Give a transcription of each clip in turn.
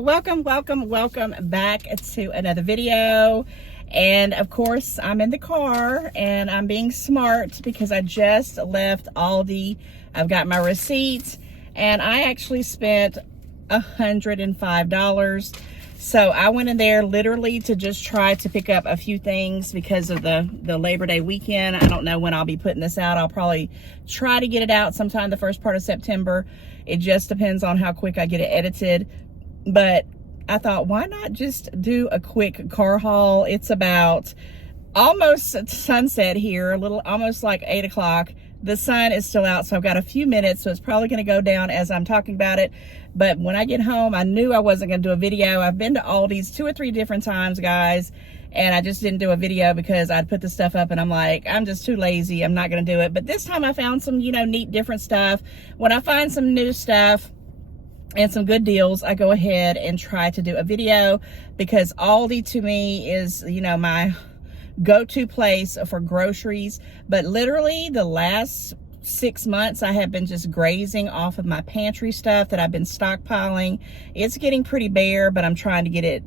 welcome back to another video. And of course, I'm in the car and I'm being smart because I just left Aldi. I've got my receipts and I actually spent $105. So I went in there literally to just try to pick up a few things because of the Labor Day weekend. I don't know when I'll be putting this out. I'll probably try to get it out sometime the first part of September. It just depends on how quick I get it edited. But I thought, why not just do a quick car haul? It's about almost sunset here, almost like 8 o'clock. The sun is still out, so I've got a few minutes, so it's probably going to go down as I'm talking about it. But when I get home, I knew I wasn't going to do a video. I've been to Aldi's 2 or 3 different times, guys, and I just didn't do a video because I'd put the stuff up and I'm like, I'm just too lazy. I'm not going to do it. But this time I found some, neat, different stuff. When I find some new stuff and some good deals, I go ahead and try to do a video because Aldi to me is, my go-to place for groceries. But literally the last 6 months I have been just grazing off of my pantry stuff that I've been stockpiling. It's getting pretty bare, but I'm trying to get it,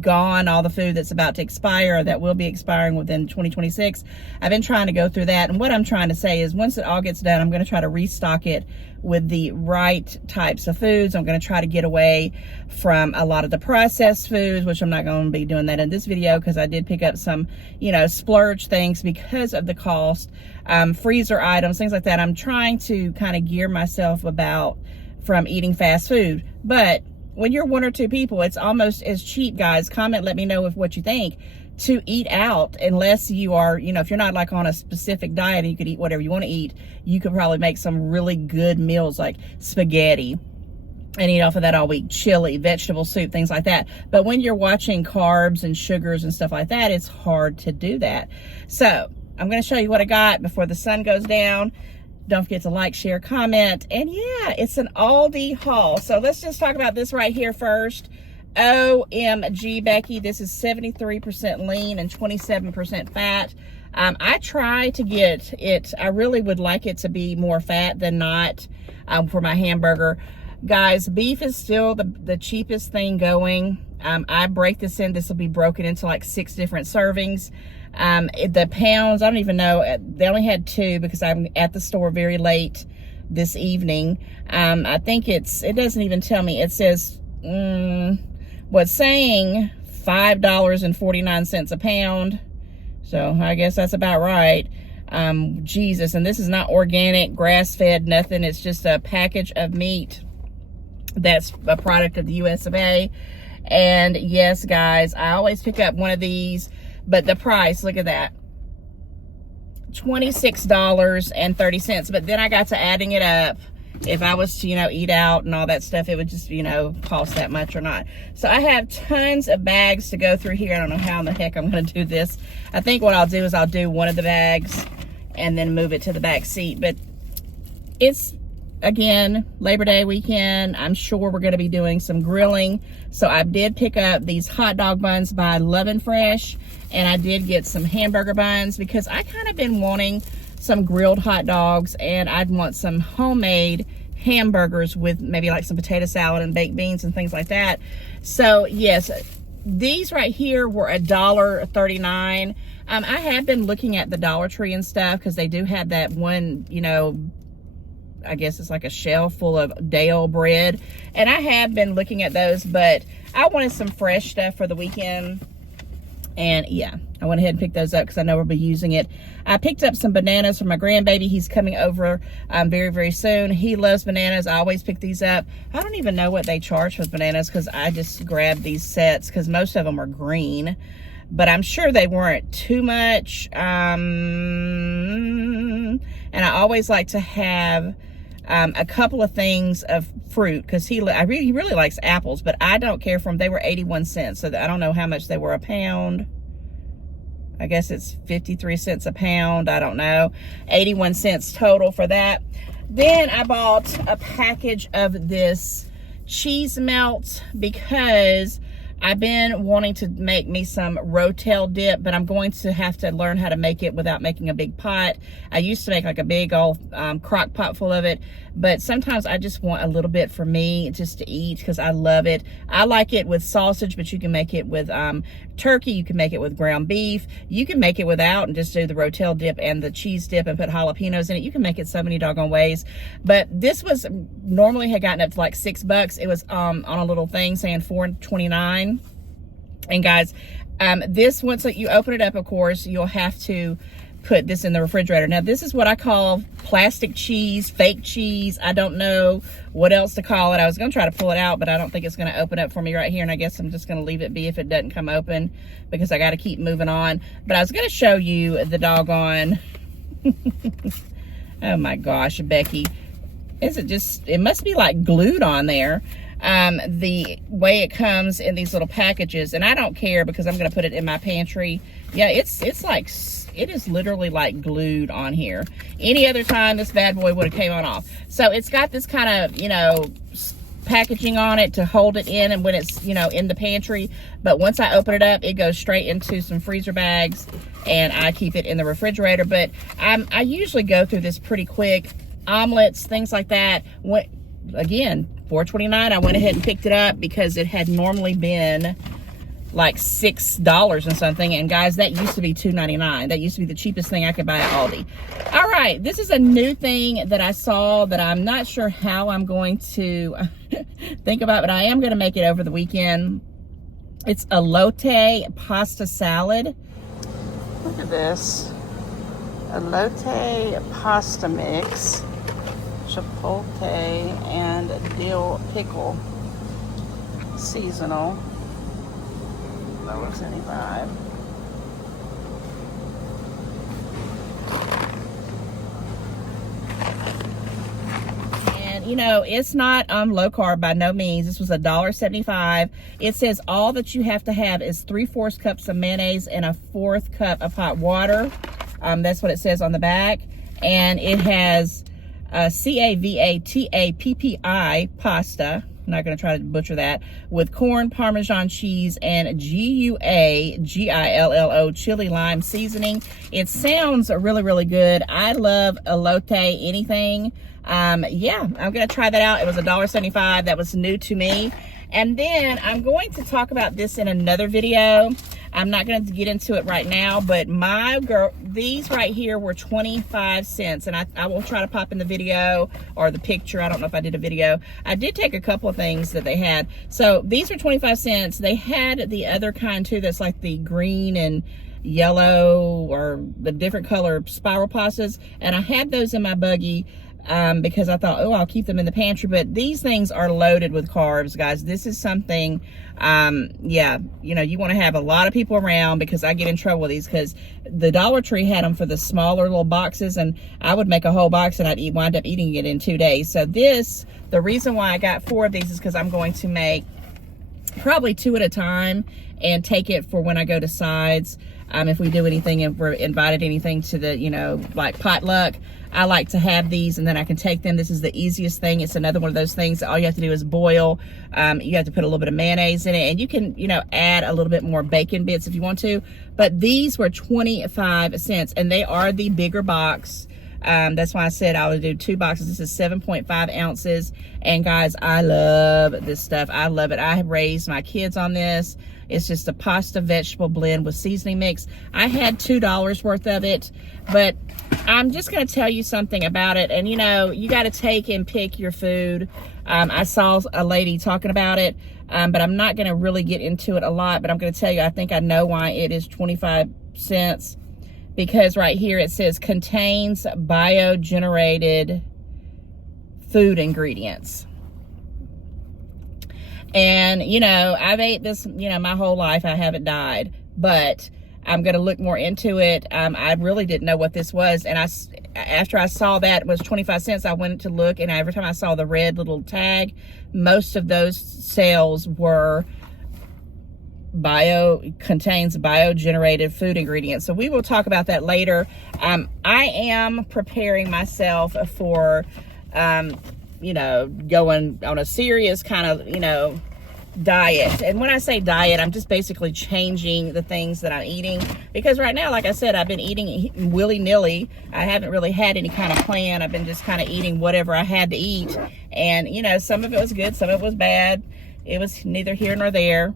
gone, all the food that's about to expire, that will be expiring within 2026. I've been trying to go through that, and what I'm trying to say is once it all gets done, I'm going to try to restock it with the right types of foods. I'm going to try to get away from a lot of the processed foods, which I'm not going to be doing that in this video because I did pick up some, splurge things because of the cost, freezer items, things like that. I'm trying to kind of gear myself from eating fast food. But when you're 1 or 2 people, it's almost as cheap, guys. Comment, let me know what you think, to eat out, unless you are, if you're not like on a specific diet and you could eat whatever you want to eat, you could probably make some really good meals like spaghetti and eat off of that all week, chili, vegetable soup, things like that. But when you're watching carbs and sugars and stuff like that, it's hard to do that. So I'm going to show you what I got before the sun goes down. Don't forget to like, share, comment. And yeah, it's an Aldi haul. So let's just talk about this right here first. OMG, Becky, this is 73% lean and 27% fat. I try to get it, I really would like it to be more fat than not for my hamburger. Guys, beef is still the cheapest thing going. I break this in, this will be broken into like 6 different servings. The pounds, I don't even know, they only had 2 because I'm at the store very late this evening. I think it doesn't even tell me, it says, what's saying $5.49 a pound. So I guess that's about right. Jesus, and this is not organic, grass-fed, nothing. It's just a package of meat that's a product of the US of A. And yes, guys, I always pick up one of these. But the price, look at that, $26.30. But then I got to adding it up. If I was to, eat out and all that stuff, it would just, cost that much or not. So I have tons of bags to go through here. I don't know how in the heck I'm going to do this. I think what I'll do is I'll do one of the bags and then move it to the back seat. But it's, again, Labor Day weekend. I'm sure we're going to be doing some grilling. So I did pick up these hot dog buns by Love and Fresh. And I did get some hamburger buns because I kind of been wanting some grilled hot dogs, and I'd want some homemade hamburgers with maybe like some potato salad and baked beans and things like that. So yes, these right here were $1.39. I have been looking at the Dollar Tree and stuff because they do have that one, I guess it's like a shelf full of day-old bread. And I have been looking at those, but I wanted some fresh stuff for the weekend. And yeah, I went ahead and picked those up because I know we'll be using it. I picked up some bananas for my grandbaby. He's coming over very, very soon. He loves bananas. I always pick these up. I don't even know what they charge for bananas because I just grabbed these sets because most of them are green. But I'm sure they weren't too much. And I always like to have a couple of things of fruit because he really likes apples, but I don't care for them. They were 81 cents, so I don't know how much they were a pound. I guess it's 53 cents a pound. I don't know. 81 cents total for that. Then I bought a package of this cheese melt because I've been wanting to make me some rotel dip, but I'm going to have to learn how to make it without making a big pot. I used to make like a big old crock pot full of it, but sometimes I just want a little bit for me just to eat because I love it. I like it with sausage, but you can make it with turkey. You can make it with ground beef. You can make it without and just do the rotel dip and the cheese dip and put jalapenos in it. You can make it so many doggone ways. But this was normally had gotten up to like $6. It was on a little thing saying $4.29. And guys, this, once you open it up, of course, you'll have to put this in the refrigerator. Now, this is what I call plastic cheese, fake cheese. I don't know what else to call it. I was going to try to pull it out, but I don't think it's going to open up for me right here. And I guess I'm just going to leave it be if it doesn't come open because I got to keep moving on. But I was going to show you the doggone, oh my gosh, Becky. Is it just, it must be like glued on there. The way it comes in these little packages, and I don't care because I'm going to put it in my pantry. Yeah, it's like, it is literally like glued on here. Any other time, this bad boy would have came on off. So it's got this kind of, you know, packaging on it to hold it in and when it's, you know, in the pantry. But once I open it up, it goes straight into some freezer bags and I keep it in the refrigerator. But I usually go through this pretty quick. Omelets, things like that. Again, $4.29. I went ahead and picked it up because it had normally been like $6 and something. And guys, that used to be $2.99. That used to be the cheapest thing I could buy at Aldi. All right, this is a new thing that I saw that I'm not sure how I'm going to think about, but I am going to make it over the weekend. It's a elote pasta salad. Look at this. Elote pasta mix. Chipotle and dill pickle, seasonal, $1.75. And you know, it's not low carb by no means. This was $1.75. It says all that you have to have is 3/4 cups of mayonnaise and a 1/4 cup of hot water. That's what it says on the back, and it has cavatappi pasta. I'm not going to try to butcher that. With corn, Parmesan cheese, and GUAGILLO chili lime seasoning. It sounds really, really good. I love elote anything. Yeah, I'm going to try that out. It was $1.75. That was new to me. And then I'm going to talk about this in another video. I'm not going to get into it right now, but these right here were 25 cents. And I will try to pop in the video or the picture. I don't know if I did a video. I did take a couple of things that they had. So these are 25 cents. They had the other kind too that's like the green and yellow or the different color spiral pastas. And I had those in my buggy. Because I thought, oh, I'll keep them in the pantry. But these things are loaded with carbs, guys. This is something, yeah, you know, you want to have a lot of people around because I get in trouble with these because the Dollar Tree had them for the smaller little boxes and I would make a whole box and I'd wind up eating it in 2 days. So this, the reason why I got 4 of these is because I'm going to make probably 2 at a time and take it for when I go to sides. If we do anything, if we're invited anything to the, you know, like potluck, I like to have these and then I can take them. This is the easiest thing. It's another one of those things that all you have to do is boil. You have to put a little bit of mayonnaise in it and you can, you know, add a little bit more bacon bits if you want to. But these were 25 cents and they are the bigger box. That's why I said I would do 2 boxes. This is 7.5 ounces. And guys, I love this stuff. I love it. I have raised my kids on this. It's just a pasta vegetable blend with seasoning mix. I had $2 worth of it, but I'm just going to tell you something about it. And you know, you got to take and pick your food. I saw a lady talking about it, but I'm not going to really get into it a lot, but I'm going to tell you, I think I know why it is 25 cents. Because right here it says contains biogenerated food ingredients. And, you know, I've ate this, you know, my whole life. I haven't died. But I'm going to look more into it. I really didn't know what this was. And after I saw that it was 25 cents, I went to look. And every time I saw the red little tag, most of those sales were contains biogenerated food ingredients. So we will talk about that later. I am preparing myself for, you know, going on a serious kind of, you know, diet. And when I say diet, I'm just basically changing the things that I'm eating, because right now, like I said, I've been eating willy-nilly. I haven't really had any kind of plan. I've been just kind of eating whatever I had to eat, and you know, some of it was good, some of it was bad. It was neither here nor there.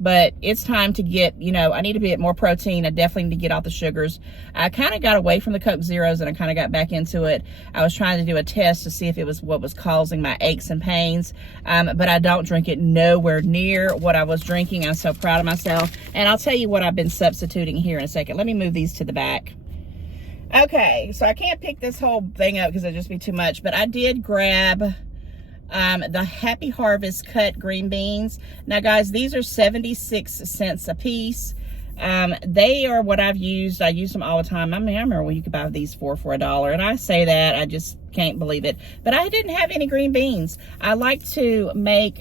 But it's time to get, you know, I need to get more protein. I definitely need to get off the sugars. I kind of got away from the Coke Zeros and I kind of got back into it. I was trying to do a test to see if it was what was causing my aches and pains. But I don't drink it nowhere near what I was drinking. I'm so proud of myself. And I'll tell you what I've been substituting here in a second. Let me move these to the back. Okay, so I can't pick this whole thing up because it'd just be too much. But I did grab the Happy Harvest cut green beans. Now guys, these are 76 cents a piece. They are what I've used. I use them all the time. I mean, I remember when you could buy these for $1, and I say that, I just can't believe it. But I didn't have any green beans. I like to make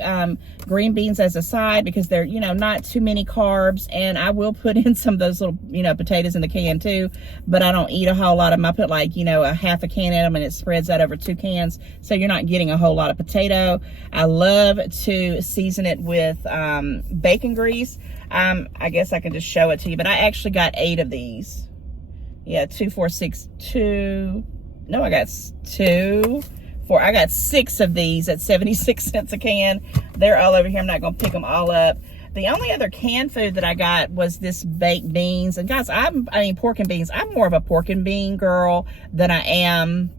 green beans as a side because they're, you know, not too many carbs, and I will put in some of those little, you know, potatoes in the can too, but I don't eat a whole lot of them. I put like, you know, a half a can in them, and it spreads out over 2 cans, so you're not getting a whole lot of potato. I love to season it with bacon grease. I guess I can just show it to you, but I actually got 8 of these. Yeah, 2, 4, 6, 2. No, I got 2, 4. I got 6 of these at 76 cents a can. They're all over here. I'm not going to pick them all up. The only other canned food that I got was this baked beans. And guys, I mean, pork and beans. I'm more of a pork and bean girl than I am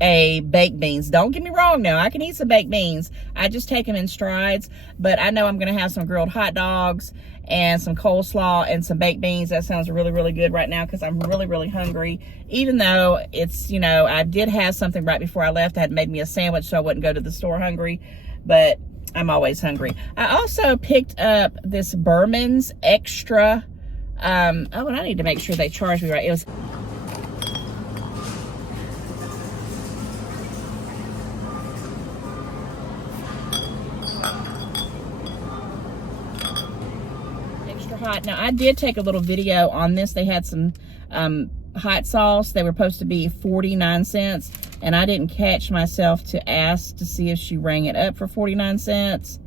a baked beans. Don't get me wrong now. I can eat some baked beans. I just take them in strides. But I know I'm going to have some grilled hot dogs and some coleslaw and some baked beans. That sounds really, really good right now because I'm really, really hungry. Even though it's, you know, I did have something right before I left. I had made me a sandwich so I wouldn't go to the store hungry. But I'm always hungry. I also picked up this Berman's Extra. Oh, and I need to make sure they charge me right. It was hot. Now I did take a little video on this. They had some hot sauce. They were supposed to be 49 cents, and I didn't catch myself to ask to see if she rang it up for 49 cents.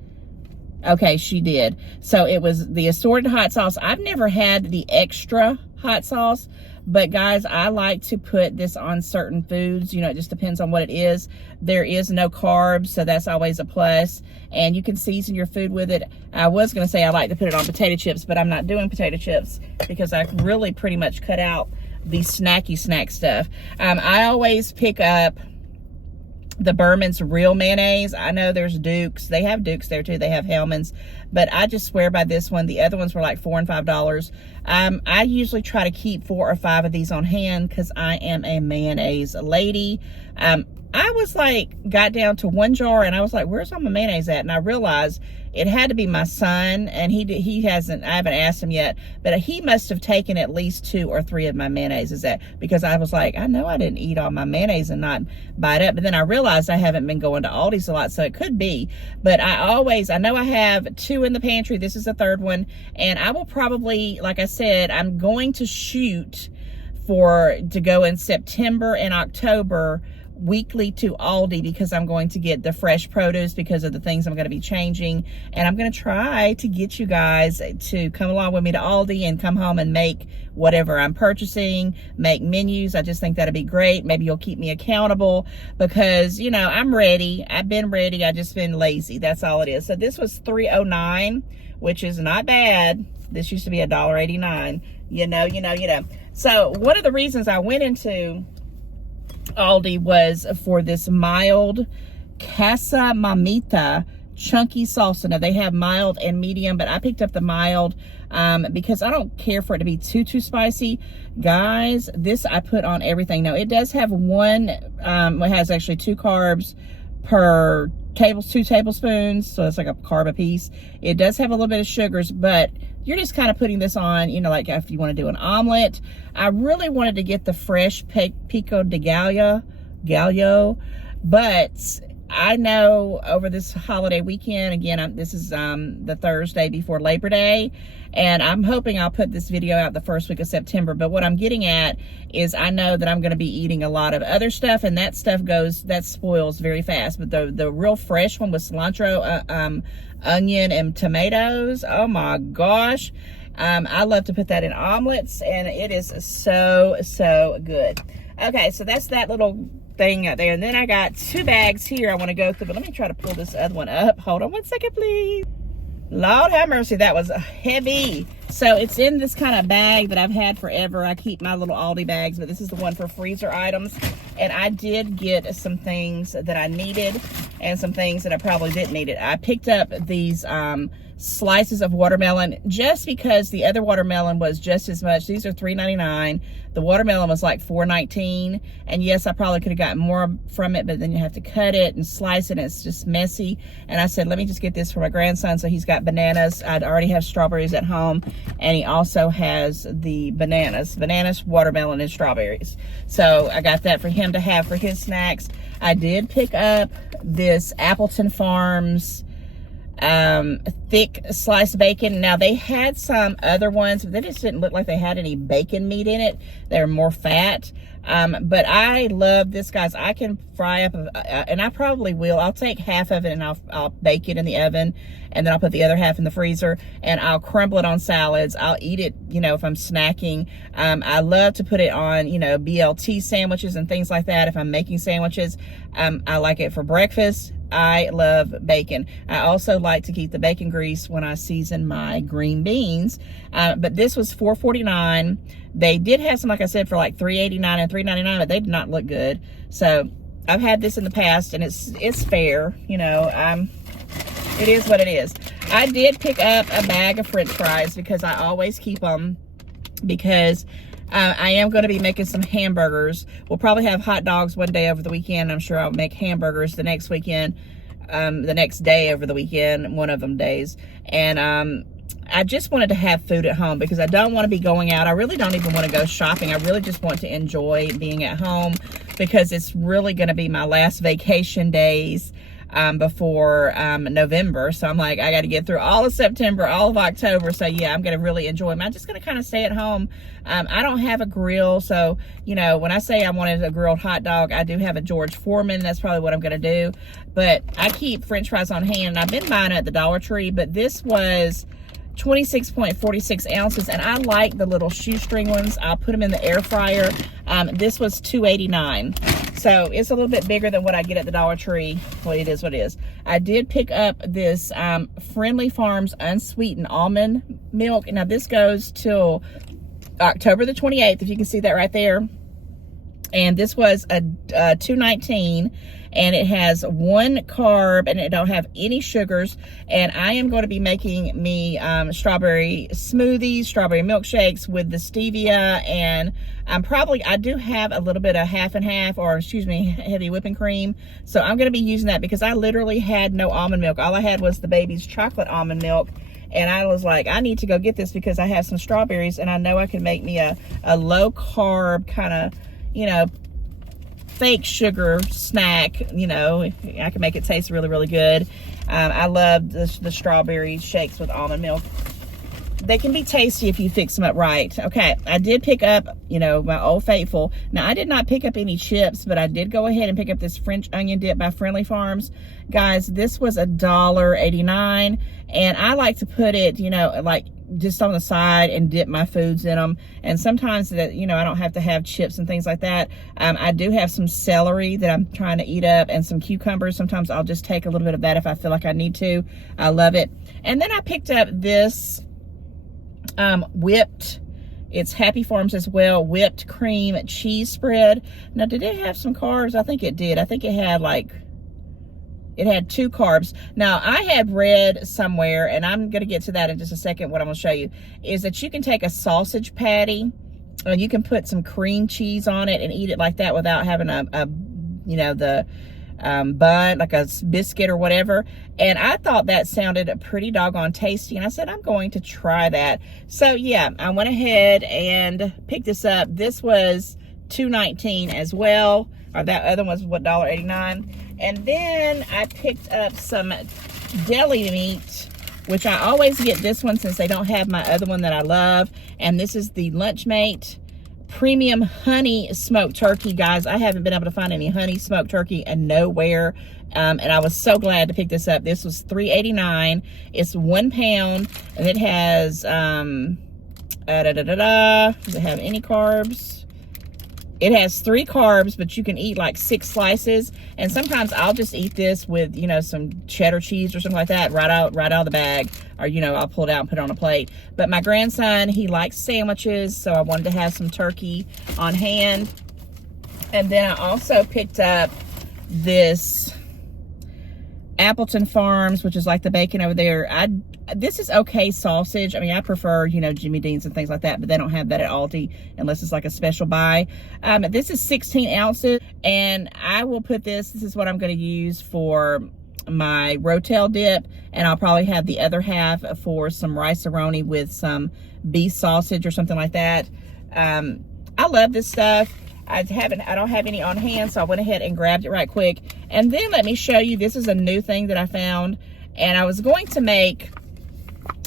Okay, she did. So it was the assorted hot sauce. I've never had the extra hot sauce, but guys, I like to put this on certain foods. You know, it just depends on what it is. There is no carbs, so that's always a plus. And you can season your food with it. I was going to say I like to put it on potato chips, but I'm not doing potato chips because I really pretty much cut out the snacky snack stuff. I always pick up the Berman's real mayonnaise. I know there's Duke's. They have Duke's there too. They have Hellman's, but I just swear by this one. The other ones were like $4 and $5. I usually try to keep 4 or 5 of these on hand because I am a mayonnaise lady. I was like, got down to 1 jar and I was like, where's all my mayonnaise at? And I realized it had to be my son, and he hasn't, I haven't asked him yet, but he must have taken at least 2 or 3 of my mayonnaises at, because I was like, I know I didn't eat all my mayonnaise and not buy it up. But then I realized I haven't been going to Aldi's a lot, so it could be. But I know I have 2 in the pantry. This is the 3rd one. And I will probably, like I said, I'm going to shoot to go in September and October weekly to Aldi, because I'm going to get the fresh produce because of the things I'm going to be changing. And I'm going to try to get you guys to come along with me to Aldi and come home and make whatever I'm purchasing, make menus. I just think that'd be great. Maybe you'll keep me accountable because, you know, I'm ready. I've been ready. I just been lazy. That's all it is. So this was $3.09, which is not bad. This used to be $1.89. You know. So one of the reasons I went into Aldi was for this mild Casa Mamita chunky salsa. Now they have mild and medium, but I picked up the mild because I don't care for it to be too spicy. Guys, this I put on everything. Now it does have it has actually 2 carbs per 2 tablespoons, so it's like a carb a piece. It does have a little bit of sugars, but you're just kind of putting this on, you know, like if you want to do an omelet. I really wanted to get the fresh pico de gallo, but I know over this holiday weekend, again, this is the Thursday before Labor Day, and I'm hoping I'll put this video out the first week of September. But what I'm getting at is I know that I'm going to be eating a lot of other stuff, and that stuff that spoils very fast. But the real fresh one with cilantro, onion, and tomatoes, oh my gosh. I love to put that in omelets, and it is so good. Okay, so that's that little thing out there. And then I got 2 bags here I want to go through, but let me try to pull this other one up. Hold on one second, please. Lord have mercy, that was heavy. So it's in this kind of bag that I've had forever. I keep my little Aldi bags, but this is the one for freezer items. And I did get some things that I needed and some things that I probably didn't need. I picked up these slices of watermelon just because the other watermelon was just as much. These are $3.99. The watermelon was like $4.19. And yes, I probably could have gotten more from it, but then you have to cut it and slice it, and it's just messy. And I said, let me just get this for my grandson. So he's got bananas. I'd already have strawberries at home, and he also has the bananas, watermelon, and strawberries. So I got that for him to have for his snacks. I did pick up this Appleton Farms thick sliced bacon. Now they had some other ones, but they just didn't look like they had any bacon meat in it. They're more fat. But I love this, guys. I can fry up, and I probably will. I'll take half of it and I'll bake it in the oven, and then I'll put the other half in the freezer, and I'll crumble it on salads. I'll eat it, you know, if I'm snacking. I love to put it on, you know, BLT sandwiches and things like that. If I'm making sandwiches, I like it for breakfast. I love bacon. I also like to keep the bacon grease when I season my green beans. But this was $4.49. They did have some, like I said, for like $3.89 and $3.99, but they did not look good. So I've had this in the past, and it's fair, you know. It is what it is. I did pick up a bag of French fries because I always keep them, because I am going to be making some hamburgers. We'll probably have hot dogs one day over the weekend. I'm sure I'll make hamburgers the next weekend, the next day over the weekend, one of them days. And I just wanted to have food at home because I don't want to be going out. I really don't even want to go shopping. I really just want to enjoy being at home, because it's really going to be my last vacation days before November. So I'm like, I got to get through all of September, all of October. So yeah, I'm going to really enjoy them. I'm just going to kind of stay at home. I don't have a grill. So, you know, when I say I wanted a grilled hot dog, I do have a George Foreman. That's probably what I'm going to do. But I keep French fries on hand, and I've been buying it at the Dollar Tree, but this was 26.46 ounces, and I like the little shoestring ones. I'll put them in the air fryer. This was $2.89, so it's a little bit bigger than what I get at the Dollar Tree. Well, it is what it is. I did pick up this Friendly Farms unsweetened almond milk. Now this goes till October the 28th, if you can see that right there. And this was a $2.19, and it has 1 carb, and it don't have any sugars. And I am going to be making me strawberry smoothies, strawberry milkshakes with the stevia, and I do have a little bit of half and half, or excuse me, heavy whipping cream. So I'm going to be using that because I literally had no almond milk. All I had was the baby's chocolate almond milk. And I was like, I need to go get this because I have some strawberries, and I know I can make me a low carb kind of, you know, fake sugar snack. You know, I can make it taste really, really good. I love the strawberry shakes with almond milk. They can be tasty if you fix them up right. Okay, I did pick up, you know, my Old Faithful. Now, I did not pick up any chips, but I did go ahead and pick up this French onion dip by Friendly Farms. Guys, this was $1.89, and I like to put it, you know, like just on the side and dip my foods in them. And sometimes that, you know, I don't have to have chips and things like that. I do have some celery that I'm trying to eat up, and some cucumbers. Sometimes I'll just take a little bit of that if I feel like I need to. I love it. And then I picked up this whipped, it's Happy Farms as well, whipped cream cheese spread. Now, did it have some carbs? I think it did. I think it had like, it had 2 carbs. Now, I had read somewhere, and I'm going to get to that in just a second. What I'm going to show you is that you can take a sausage patty and you can put some cream cheese on it and eat it like that without having a you know, the bun, like a biscuit or whatever. And I thought that sounded pretty doggone tasty, and I said, I'm going to try that. So yeah, I went ahead and picked this up. This was $2.19 as well, or that other one was what, $1.89. And then I picked up some deli meat, which I always get this one since they don't have my other one that I love. And this is the Lunchmate Premium Honey Smoked Turkey. Guys, I haven't been able to find any honey smoked turkey and nowhere. And I was so glad to pick this up. This was $3.89. It's 1 pound, and it has, does it have any carbs? It has 3 carbs, but you can eat like 6 slices. And sometimes I'll just eat this with, you know, some cheddar cheese or something like that right out of the bag. Or, you know, I'll pull it out and put it on a plate. But my grandson, he likes sandwiches, so I wanted to have some turkey on hand. And then I also picked up this Appleton Farms, which is like the bacon over there. This is okay sausage. I mean, I prefer, you know, Jimmy Dean's and things like that, but they don't have that at Aldi unless it's like a special buy. This is 16 ounces, and I will put this is what I'm going to use for my Rotel dip, and I'll probably have the other half for some rice-a-roni with some beef sausage or something like that. I love this stuff. I don't have any on hand, so I went ahead and grabbed it right quick. And then let me show you, this is a new thing that I found, and I was going to make,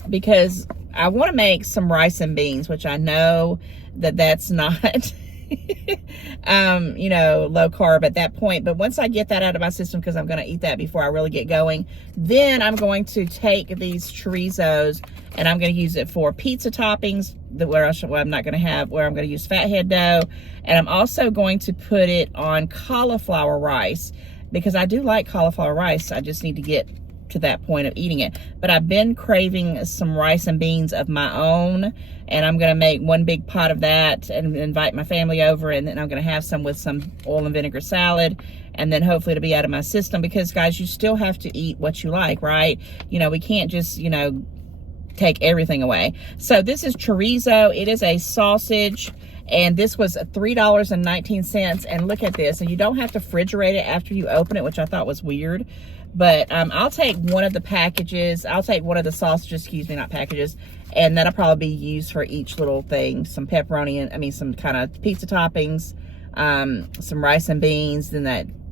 because I want to make some rice and beans, which I know that that's not, you know, low carb at that point. But once I get that out of my system, because I'm going to eat that before I really get going, then I'm going to take these chorizos and I'm going to use it for pizza toppings, where I'm not going to have, where I'm going to use fathead dough. And I'm also going to put it on cauliflower rice, because I do like cauliflower rice. I just need to get to that point of eating it. But I've been craving some rice and beans of my own, and I'm going to make one big pot of that and invite my family over, and then I'm going to have some with some oil and vinegar salad, and then hopefully it'll be out of my system, because guys, you still have to eat what you like, right? You know, we can't just, you know, take everything away. So this is chorizo. It is a sausage, and this was $3.19. And look at this, and you don't have to refrigerate it after you open it, which I thought was weird. But I'll take one of the packages. I'll take one of the sausages, excuse me, not packages, and that'll probably be used for each little thing. Some pepperoni, and I mean some kind of pizza toppings, some rice and beans, then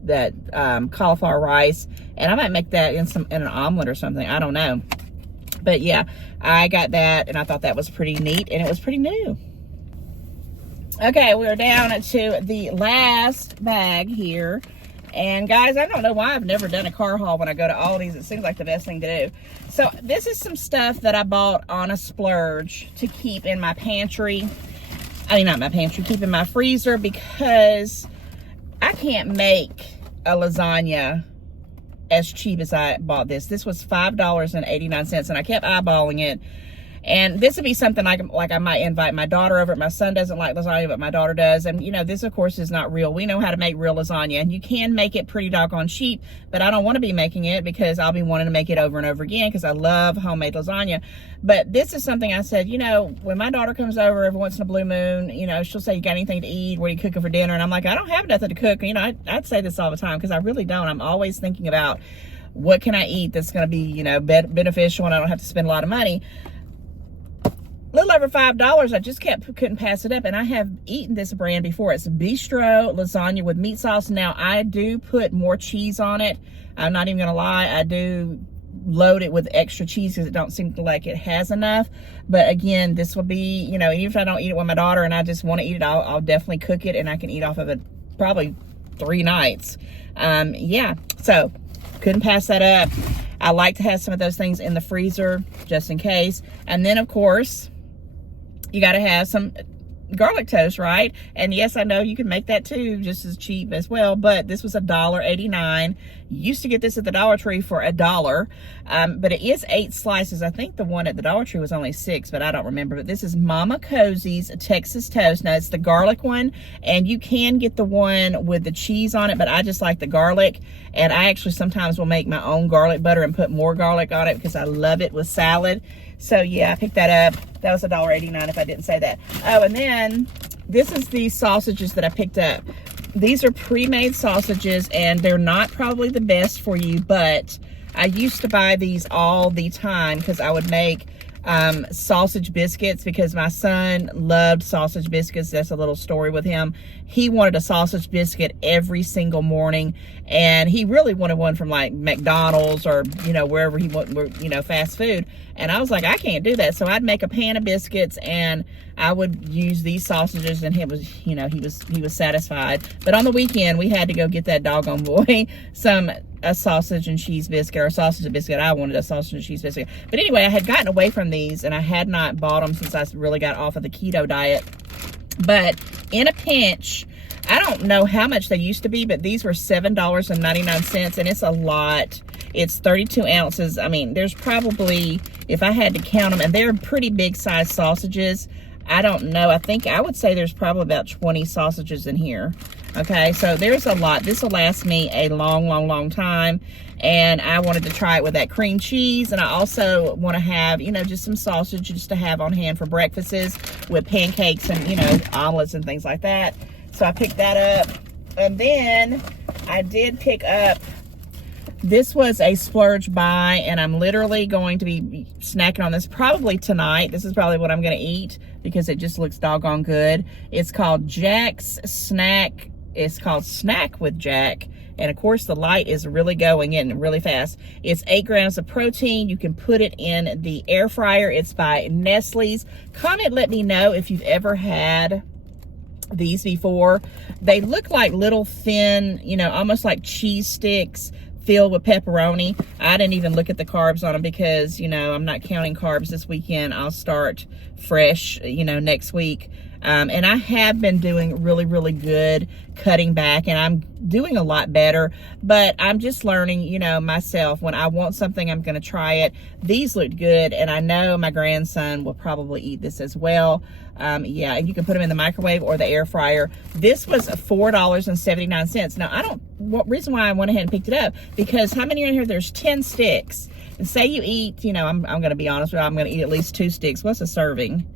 that cauliflower rice, and I might make that in an omelet or something. I don't know. But yeah, I got that, and I thought that was pretty neat, and it was pretty new. Okay, we're down to the last bag here. And guys, I don't know why I've never done a car haul when I go to Aldi's. It seems like the best thing to do. So this is some stuff that I bought on a splurge to keep in my pantry. I mean, not my pantry, keep in my freezer, because I can't make a lasagna as cheap as I bought this. This was $5.89, and I kept eyeballing it. And this would be something like I might invite my daughter over. My son doesn't like lasagna, but my daughter does. And, you know, this, of course, is not real. We know how to make real lasagna, and you can make it pretty doggone cheap, but I don't want to be making it, because I'll be wanting to make it over and over again, because I love homemade lasagna. But this is something I said, you know, when my daughter comes over every once in a blue moon, you know, she'll say, you got anything to eat? What are you cooking for dinner? And I'm like, I don't have nothing to cook. You know, I'd say this all the time, because I really don't. I'm always thinking about what can I eat that's going to be, you know, beneficial, and I don't have to spend a lot of money. Little over $5, I just couldn't pass it up. And I have eaten this brand before. It's Bistro lasagna with meat sauce. Now, I do put more cheese on it. I'm not even gonna lie, I do load it with extra cheese, because it don't seem like it has enough. But again, this will be, you know, even if I don't eat it with my daughter and I just want to eat it, I'll definitely cook it, and I can eat off of it probably 3 nights. Yeah, so couldn't pass that up. I like to have some of those things in the freezer just in case. And then, of course, you got to have some garlic toast, right? And yes, I know you can make that too, just as cheap as well, but this was $1.89. You used to get this at the Dollar Tree for $1, but it is 8 slices. I think the one at the Dollar Tree was only 6, but I don't remember. But this is Mama Cozy's Texas Toast. Now, it's the garlic one, and you can get the one with the cheese on it, but I just like the garlic. And I actually sometimes will make my own garlic butter and put more garlic on it, because I love it with salad. So yeah, I picked that up. That was $1.89 if I didn't say that. Oh, and then this is the sausages that I picked up. These are pre-made sausages, and they're not probably the best for you, but I used to buy these all the time, because I would make sausage biscuits because my son loved sausage biscuits. That's a little story with him. He wanted a sausage biscuit every single morning, and he really wanted one from like McDonald's or, you know, wherever he went, you know, fast food. And I was like, I can't do that. So I'd make a pan of biscuits and I would use these sausages, and he was, you know, he was satisfied. But on the weekend, we had to go get that doggone boy a sausage and cheese biscuit, or a sausage and biscuit. I wanted a sausage and cheese biscuit. But anyway, I had gotten away from these, and I had not bought them since I really got off of the keto diet. But in a pinch, I don't know how much they used to be, but these were $7.99, and it's a lot. It's 32 ounces. I mean, there's probably, if I had to count them, and they're pretty big size sausages. I don't know. I would say there's probably about 20 sausages in here. Okay, so there's a lot. This will last me a long, long, long time. And I wanted to try it with that cream cheese. And I also want to have, you know, just some sausage just to have on hand for breakfasts with pancakes and, you know, omelets and things like that. So I picked that up. And then I did pick up, this was a splurge buy, and I'm literally going to be snacking on this probably tonight. This is probably what I'm going to eat because it just looks doggone good. It's called Jack's Snack. It's called Snack with Jack. And of course, the light is really going in really fast. It's 8 grams of protein. You can put it in the air fryer. It's by Nestle's. Comment, let me know if you've ever had these before. They look like little thin, you know, almost like cheese sticks filled with pepperoni. I didn't even look at the carbs on them because, you know, I'm not counting carbs this weekend. I'll start fresh, you know, next week. And I have been doing really, really good cutting back, and I'm doing a lot better, but I'm just learning, you know, myself. When I want something, I'm going to try it. These looked good, and I know my grandson will probably eat this as well. Yeah, and you can put them in the microwave or the air fryer. This was $4.79. Now, what reason why I went ahead and picked it up, because how many are in here? There's 10 sticks. And say you eat, you know, I'm going to be honest with you, I'm going to eat at least 2 sticks. What's a serving?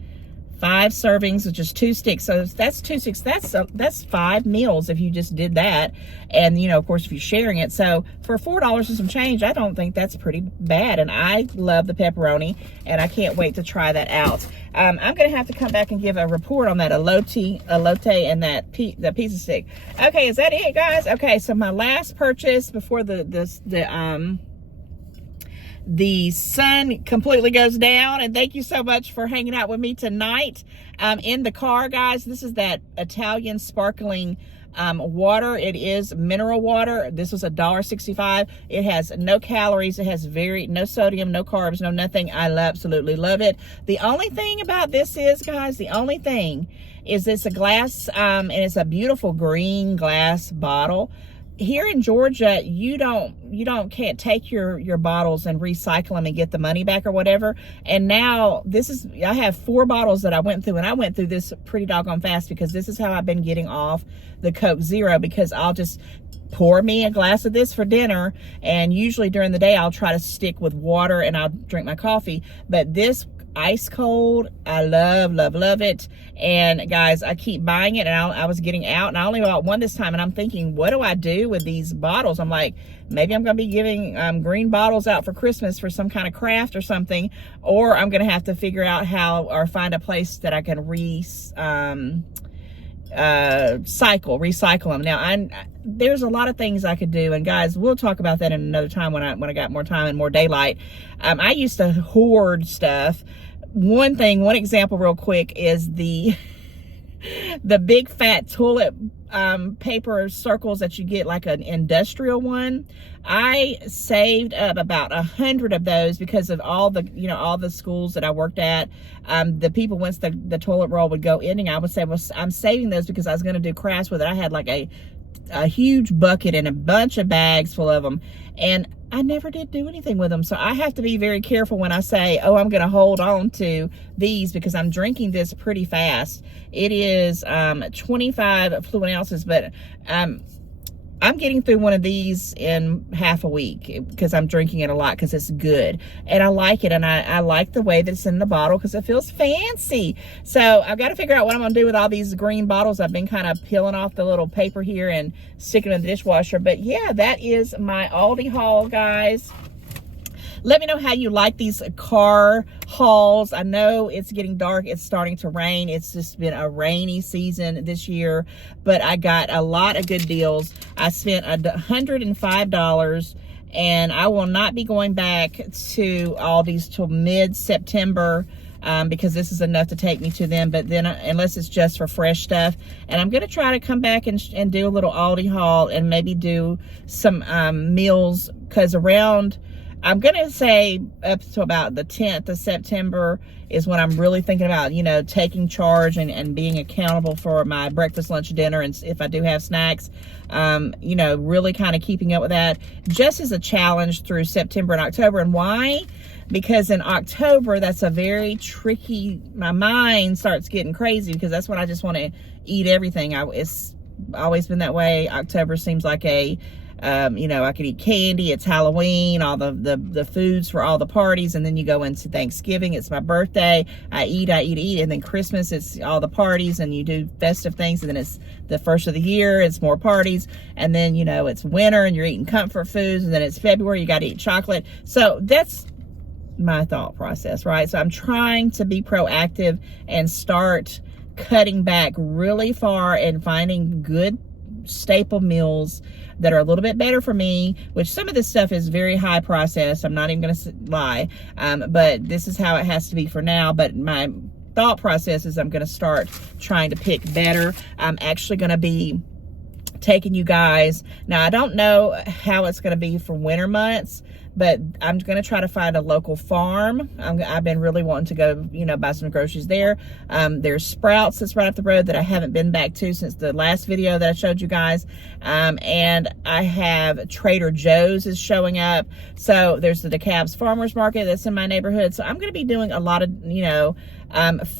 5 servings, which is 2 sticks. So that's 2 sticks. That's 5 meals if you just did that. And, you know, of course, if you're sharing it. So for $4 and some change, I don't think that's pretty bad. And I love the pepperoni, and I can't wait to try that out. I'm going to have to come back and give a report on that elote and that the pizza stick. Okay, is that it, guys? Okay, so my last purchase before the sun completely goes down. And thank you so much for hanging out with me tonight in the car, guys. This is that Italian sparkling water. It is mineral water. This was $1.65. It has no calories. It has no sodium, no carbs, no nothing. I absolutely love it. The only thing about this is, guys, it's a glass, and it's a beautiful green glass bottle. Here in Georgia, you can't take your bottles and recycle them and get the money back or whatever. And now I have 4 bottles that I went through, and I went through this pretty doggone fast because this is how I've been getting off the Coke Zero, because I'll just pour me a glass of this for dinner, and usually during the day I'll try to stick with water and I'll drink my coffee. But this ice cold, I love, love, love it. And guys, I keep buying it, and I was getting out, and I only bought 1 this time, and I'm thinking, what do I do with these bottles? I'm like, maybe I'm gonna be giving green bottles out for Christmas for some kind of craft or something, or I'm gonna have to figure out or find a place that I can recycle them. Now, there's a lot of things I could do, and guys, we'll talk about that in another time when I got more time and more daylight. I used to hoard stuff. One example real quick is the big fat toilet paper circles that you get, like an industrial one. I saved up about 100 of those because of all the schools that I worked at. The people, once the toilet roll would go ending, I would say, well, I'm saving those because I was going to do crafts with it. I had like a huge bucket and a bunch of bags full of them, and I never did do anything with them. So I have to be very careful when I say, oh, I'm going to hold on to these, because I'm drinking this pretty fast. It is 25 fluid ounces, but I'm getting through one of these in half a week because I'm drinking it a lot because it's good. And I like it. And I like the way that it's in the bottle because it feels fancy. So I've got to figure out what I'm going to do with all these green bottles. I've been kind of peeling off the little paper here and sticking it in the dishwasher. But yeah, that is my Aldi haul, guys. Let me know how you like these car hauls. I know it's getting dark. It's starting to rain. It's just been a rainy season this year, but I got a lot of good deals. I spent $105, and I will not be going back to Aldi's till mid-September. Because this is enough to take me to them, but then unless it's just for fresh stuff. And I'm going to try to come back and do a little Aldi haul and maybe do some meals, because around, I'm going to say up to about the 10th of September is when I'm really thinking about, you know, taking charge and being accountable for my breakfast, lunch, dinner, and if I do have snacks, you know, really kind of keeping up with that just as a challenge through September and October. And why? Because in October, that's a very tricky, my mind starts getting crazy because that's when I just want to eat everything. It's always been that way. October seems like a, you know, I could eat candy. It's Halloween, all the foods for all the parties. And then you go into Thanksgiving. It's my birthday. I eat. And then Christmas, it's all the parties and you do festive things. And then it's the first of the year. It's more parties. And then, you know, it's winter and you're eating comfort foods. And then it's February. You got to eat chocolate. So that's my thought process, right? So I'm trying to be proactive and start cutting back really far and finding good staple meals that are a little bit better for me, which some of this stuff is very high processed. I'm not even going to lie, but this is how it has to be for now. But my thought process is I'm going to start trying to pick better. I'm actually going to be taking you guys. Now, I don't know how it's going to be for winter months, but I'm going to try to find a local farm. I've been really wanting to go, you know, buy some groceries there. There's Sprouts that's right up the road that I haven't been back to since the last video that I showed you guys. And I have Trader Joe's is showing up. So there's the DeKalb's Farmers Market that's in my neighborhood. So I'm going to be doing a lot of, you know,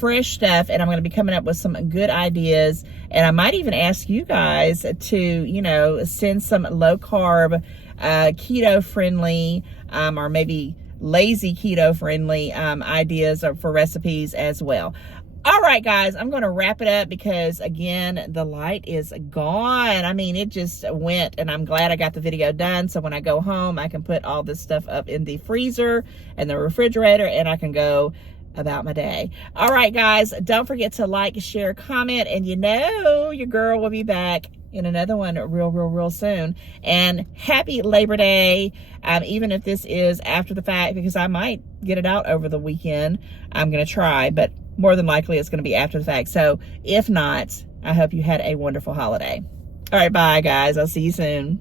fresh stuff, and I'm going to be coming up with some good ideas. And I might even ask you guys to, you know, send some low carb, keto friendly, or maybe lazy keto friendly, ideas for recipes as well. All right, guys, I'm going to wrap it up because, again, the light is gone. I mean, it just went, and I'm glad I got the video done. So when I go home, I can put all this stuff up in the freezer and the refrigerator, and I can go about my day. All right, guys, don't forget to like, share, comment, and you know your girl will be back in another one real soon. And happy Labor Day, even if this is after the fact, because I might get it out over the weekend. I'm going to try, but more than likely it's going to be after the fact. So if not, I hope you had a wonderful holiday. All right, bye, guys. I'll see you soon.